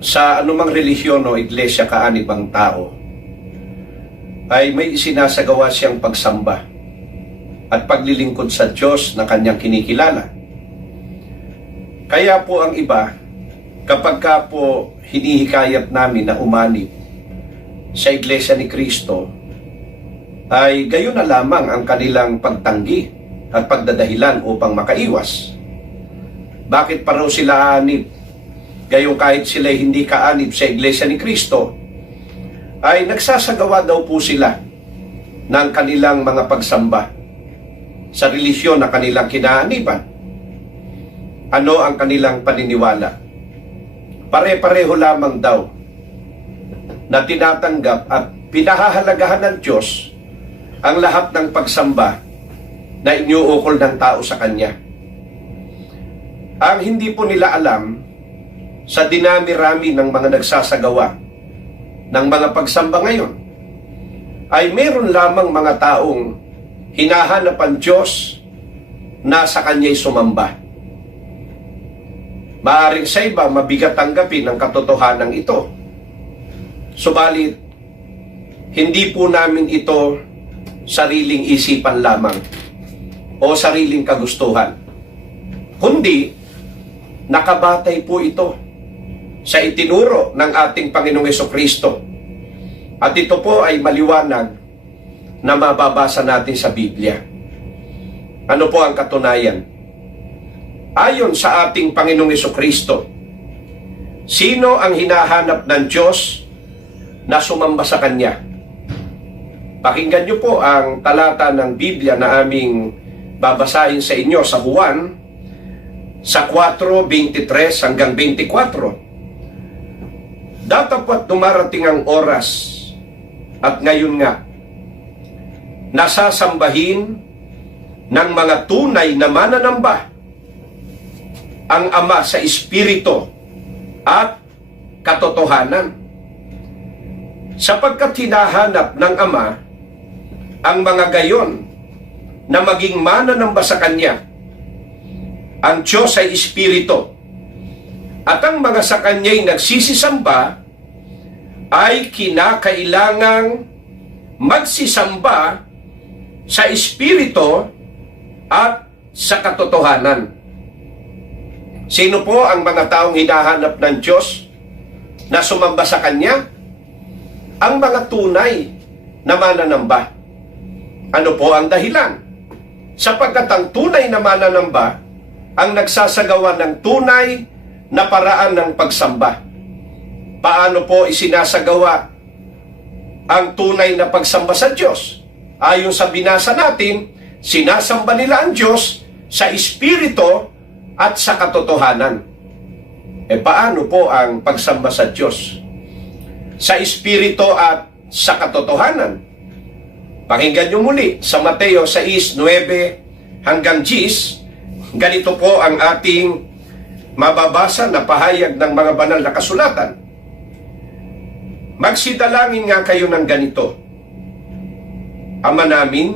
sa anumang relihiyon o iglesia kaanib ang tao, ay may isinasagawa siyang pagsamba at paglilingkod sa Diyos na kanyang kinikilala. Kaya po ang iba, kapag ka po hinihikayat namin na umanib sa Iglesia ni Cristo, ay gayon na lamang ang kanilang pagtanggi at pagdadahilan upang makaiwas. Bakit pa raw sila aanib? Gayong kahit sila hindi kaanib sa Iglesia ni Cristo, ay nagsasagawa daw po sila ng kanilang mga pagsamba sa relisyon na kanilang kinaaniban. Ano ang kanilang paniniwala? Pare-pareho lamang daw na tinatanggap at pinahahalagahan ng Diyos ang lahat ng pagsamba na iniuukol ng tao sa Kanya. Ang hindi po nila alam, sa dinami-rami ng mga nagsasagawa ng mga pagsamba ngayon, ay meron lamang mga taong hinahanap ang Diyos na sa Kanya'y sumamba. Maaring sa iba, mabigat tanggapin ang katotohanan ito. Subalit, hindi po namin ito sariling isipan lamang o sariling kagustuhan, kundi nakabatay po ito sa itinuro ng ating Panginoong Hesukristo. At ito po ay maliwanag na mababasa natin sa Biblia. Ano po ang katunayan? Ayon sa ating Panginoong Hesukristo, sino ang hinahanap ng Diyos na sumamba sa Kanya? Pakinggan niyo po ang talata ng Biblia na aming babasahin sa inyo sa Juan, sa 4:23 hanggang 24. Datapwat dumarating ang oras, at ngayon nga, nasasambahin ng mga tunay na mananamba ang Ama sa Espiritu at katotohanan. Sapagkat hinahanap ng Ama ang mga gayon na maging mananamba sa Kanya. Ang Diyos ay Espiritu, at ang mga sa Kanya'y nagsisisamba ay kinakailangang magsisamba sa Espiritu at sa katotohanan. Sino po ang mga taong hinahanap ng Diyos na sumamba sa Kanya? Ang mga tunay na mananamba. Ano po ang dahilan? Sapagkat ang tunay na mananamba ang nagsasagawa ng tunay na paraan ng pagsamba. Paano po isinasagawa ang tunay na pagsamba sa Diyos? Ayon sa binasa natin, sinasamba nila ang Diyos sa Espiritu at sa katotohanan. Paano po ang pagsamba sa Diyos? Sa Espiritu at sa katotohanan. Pakinggan niyo muli sa Mateo 6:9 hanggang 10. Ganito po ang ating mababasa na pahayag ng mga banal na kasulatan. Magsidalangin nga kayo ng ganito: Ama namin,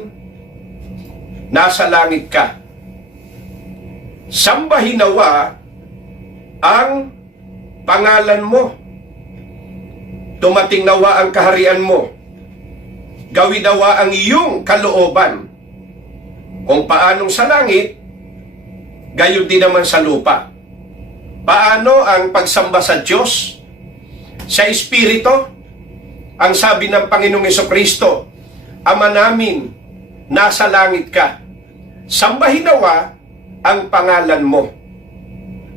nasa langit ka. Sambahin nawa ang pangalan mo. Dumating nawa ang kaharian mo. Gawin nawa ang iyong kalooban. Kung paanong sa langit, gayon din naman sa lupa. Paano ang pagsamba sa Diyos? Sa Espiritu, ang sabi ng Panginoong Hesukristo, Ama namin, nasa langit ka. Sambahin nawa ang pangalan mo.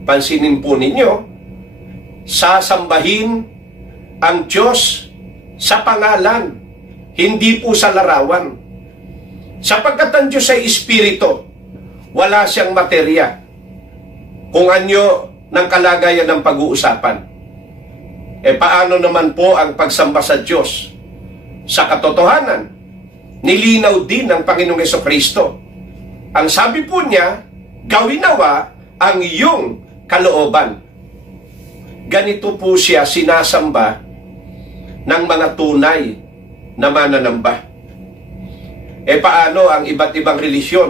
Pansinin po ninyo, sasambahin ang Diyos sa pangalan, hindi po sa larawan. Sapagkat ang Diyos ay Espiritu, wala siyang materya. Kung anyo ng kalagayan ng pag-uusapan. Paano naman po ang pagsamba sa Diyos? Sa katotohanan, nilinaw din ng Panginoong Hesukristo. Ang sabi po niya, gawin nawa ang iyong kalooban. Ganito po siya sinasamba ng mga tunay na mananamba. Paano ang iba't ibang relisyon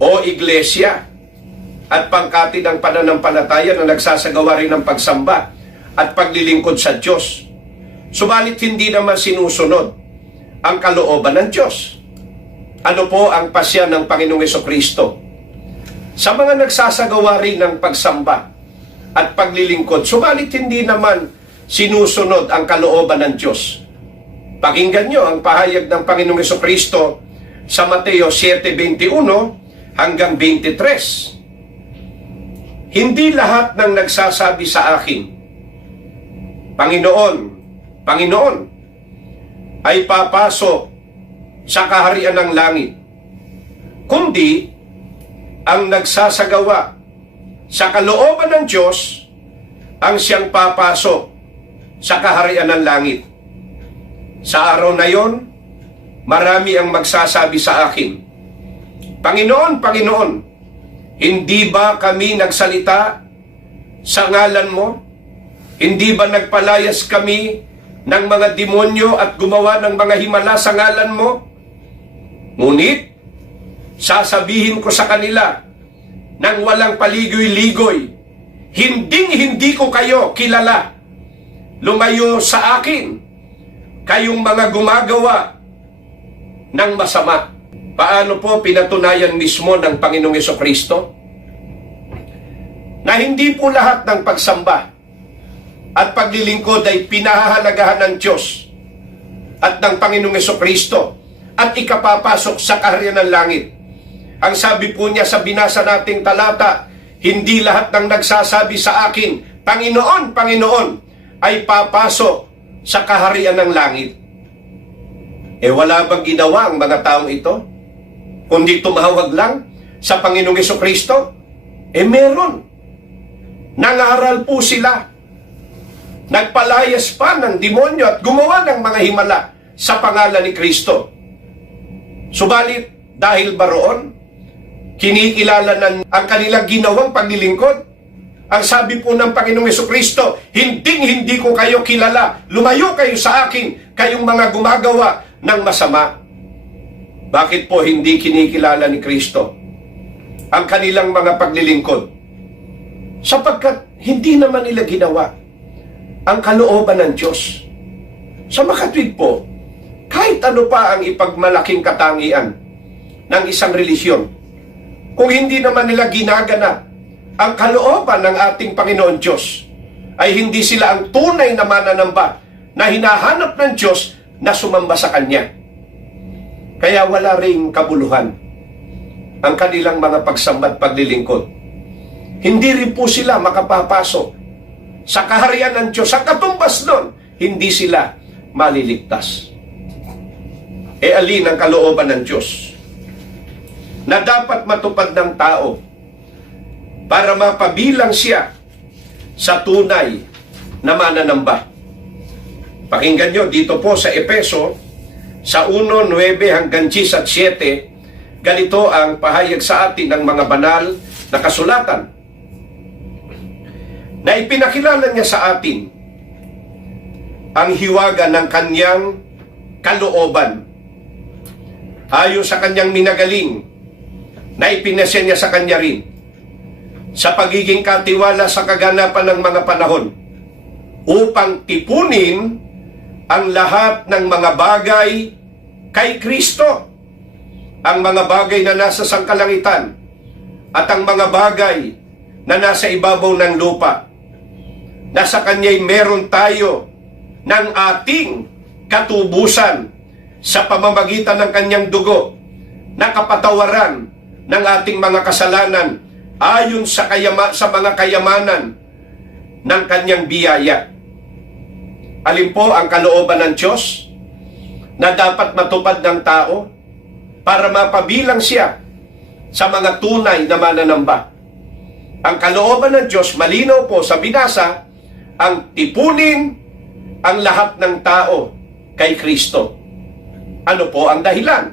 o iglesia at pangkati ng pananampalataya na nagsasagawa rin ng pagsamba at paglilingkod sa Diyos. Subalit hindi naman sinusunod ang kalooban ng Diyos. Ano po ang pasya ng Panginoong Hesukristo? Sa mga nagsasagawa rin ng pagsamba at paglilingkod, subalit hindi naman sinusunod ang kalooban ng Diyos. Pakinggan nyo ang pahayag ng Panginoong Hesukristo sa Mateo 7:21 hanggang 23. Hindi lahat ng nagsasabi sa akin, Panginoon, Panginoon, ay papasok sa kaharian ng langit, kundi ang nagsasagawa sa kalooban ng Diyos ang siyang papasok sa kaharian ng langit. Sa araw na yon, marami ang magsasabi sa akin, Panginoon, Panginoon, hindi ba kami nagsalita sa ngalan mo? Hindi ba nagpalayas kami ng mga demonyo at gumawa ng mga himala sa ngalan mo? Ngunit, sasabihin ko sa kanila nang walang paligoy-ligoy, hinding-hindi ko kayo kilala. Lumayo sa akin, kayong mga gumagawa ng masama. Paano po pinatunayan mismo ng Panginoong Hesukristo? Na hindi po lahat ng pagsamba at paglilingkod ay pinahahalagahan ng Diyos at ng Panginoong Hesukristo at ikapapasok sa kaharian ng langit. Ang sabi po niya sa binasa nating talata, hindi lahat ng nagsasabi sa akin, Panginoon, Panginoon, ay papasok sa kaharian ng langit. Wala bang ginawa ang mga taong ito? Kundi tumawag lang sa Panginoong Hesukristo? Meron. Nangaral po sila. Nagpalayas pa ng demonyo at gumawa ng mga himala sa pangalan ni Kristo. Subalit, dahil ba roon, kinikilala ang kanilang ginawang paglilingkod? Ang sabi po ng Panginoong Hesukristo, hindi ko kayo kilala. Lumayo kayo sa akin, kayong mga gumagawa ng masama. Bakit po hindi kinikilala ni Kristo ang kanilang mga paglilingkod? Sapagkat hindi naman nila ginawa ang kalooban ng Diyos. Sa makatwid po, kahit ano pa ang ipagmalaking katangian ng isang relisyon, kung hindi naman nila ginaganap ang kalooban ng ating Panginoon Diyos, ay hindi sila ang tunay na mananamba na hinahanap ng Diyos na sumamba sa Kanya. Kaya wala ring kabuluhan ang kanilang mga pagsamba at paglilingkod. Hindi rin po sila makapapasok sa kaharian ng Diyos. Sa katumbas nun, hindi sila maliligtas. Alin ang kalooban ng Diyos na dapat matupad ng tao para mapabilang siya sa tunay na mananamba? Pakinggan nyo dito po sa Efeso, sa 1:9 hanggang 10 at 7, ganito ang pahayag sa atin ng mga banal na kasulatan. Na ipinakilala niya sa atin ang hiwaga ng kanyang kalooban ayon sa kanyang minagaling na ipinasya niya sa kanya rin sa pagiging katiwala sa kaganapan ng mga panahon upang tipunin ang lahat ng mga bagay kay Kristo, ang mga bagay na nasa sangkalangitan at ang mga bagay na nasa ibabaw ng lupa. Nasa Kanya'y meron tayo ng ating katubusan sa pamamagitan ng Kanyang dugo na kapatawaran ng ating mga kasalanan ayon sa mga kayamanan ng Kanyang biyaya. Alin po ang kalooban ng Diyos na dapat matupad ng tao para mapabilang siya sa mga tunay na mananamba? Ang kalooban ng Diyos, malinaw po sa binasa, ang tipunin ang lahat ng tao kay Kristo. Ano po ang dahilan?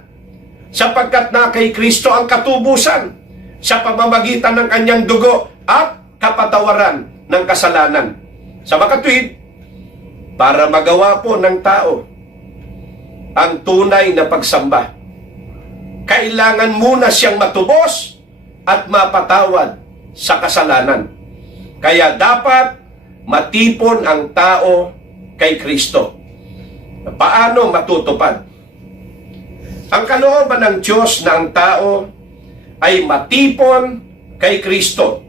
Sapagkat na kay Kristo ang katubusan sa pamamagitan ng Kanyang dugo at kapatawaran ng kasalanan. Sa makatwid, para magawa po ng tao ang tunay na pagsamba, kailangan muna siyang matubos at mapatawad sa kasalanan. Kaya dapat matipon ang tao kay Kristo. Paano matutupad? Ang kalooban ng Diyos na ang tao ay matipon kay Kristo.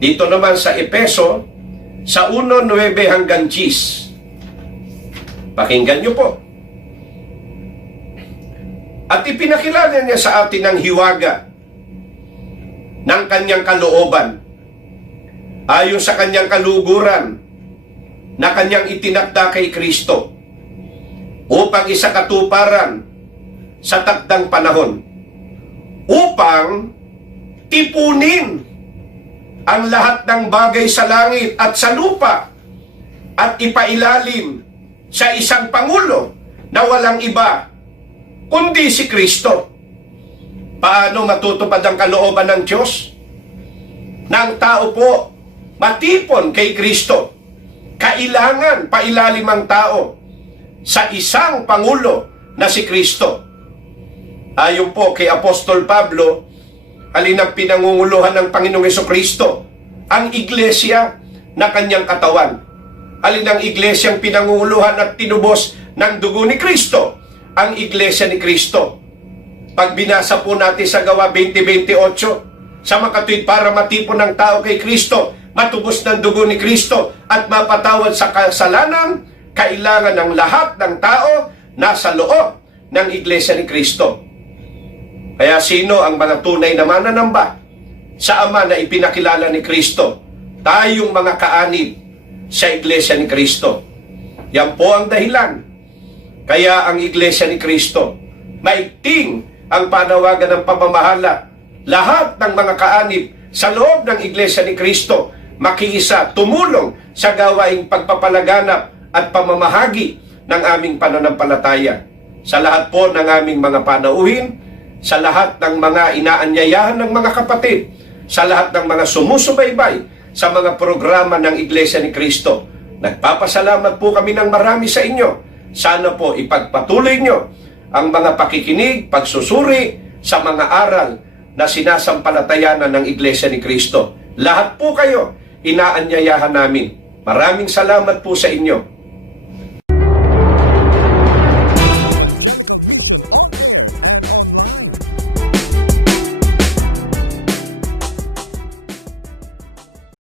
Dito naman sa Efeso, sa 1:9 hanggang 10. Pakinggan niyo po. At ipinakilala niya sa atin ang hiwaga ng kanyang kalooban ayon sa kanyang kaluguran na kanyang itinakda kay Kristo upang isakatuparan sa takdang panahon, upang tipunin ang lahat ng bagay sa langit at sa lupa at ipailalim sa isang Pangulo na walang iba kundi si Kristo. Paano matutupad ang kalooban ng Diyos? Na ang tao po matipon kay Kristo. Kailangan pailalim ang tao sa isang Pangulo na si Kristo. Ayon po kay Apostol Pablo, alin ang pinangunguluhan ng Panginoong Hesukristo? Ang iglesia na kanyang katawan. Alin ang iglesyang pinangunguluhan at tinubos ng dugo ni Kristo? Ang iglesia ni Kristo. Pag binasa po natin sa Gawa 20:28, sa makatuwid para matipon ng tao kay Kristo, matubos ng dugo ni Kristo at mapatawad sa kasalanan, kailangan ng lahat ng tao nasa loob ng iglesia ni Kristo. Kaya sino ang mga tunay na mananamba sa Ama na ipinakilala ni Kristo? Tayong mga kaanib sa iglesia ni Kristo. Yan po ang dahilan. Kaya ang iglesia ni Kristo, maigting ang panawagan ng pamamahala. Lahat ng mga kaanib sa loob ng iglesia ni Kristo, makiisa, tumulong sa gawaing pagpapalaganap at pamamahagi ng aming pananampalataya. Sa lahat po ng aming mga panauhin, sa lahat ng mga inaanyayahan ng mga kapatid, sa lahat ng mga sumusubaybay sa mga programa ng Iglesia ni Kristo. Nagpapasalamat po kami ng marami sa inyo. Sana po ipagpatuloy nyo ang mga pakikinig, pagsusuri sa mga aral na sinasampalatayanan ng Iglesia ni Kristo. Lahat po kayo, inaanyayahan namin. Maraming salamat po sa inyo.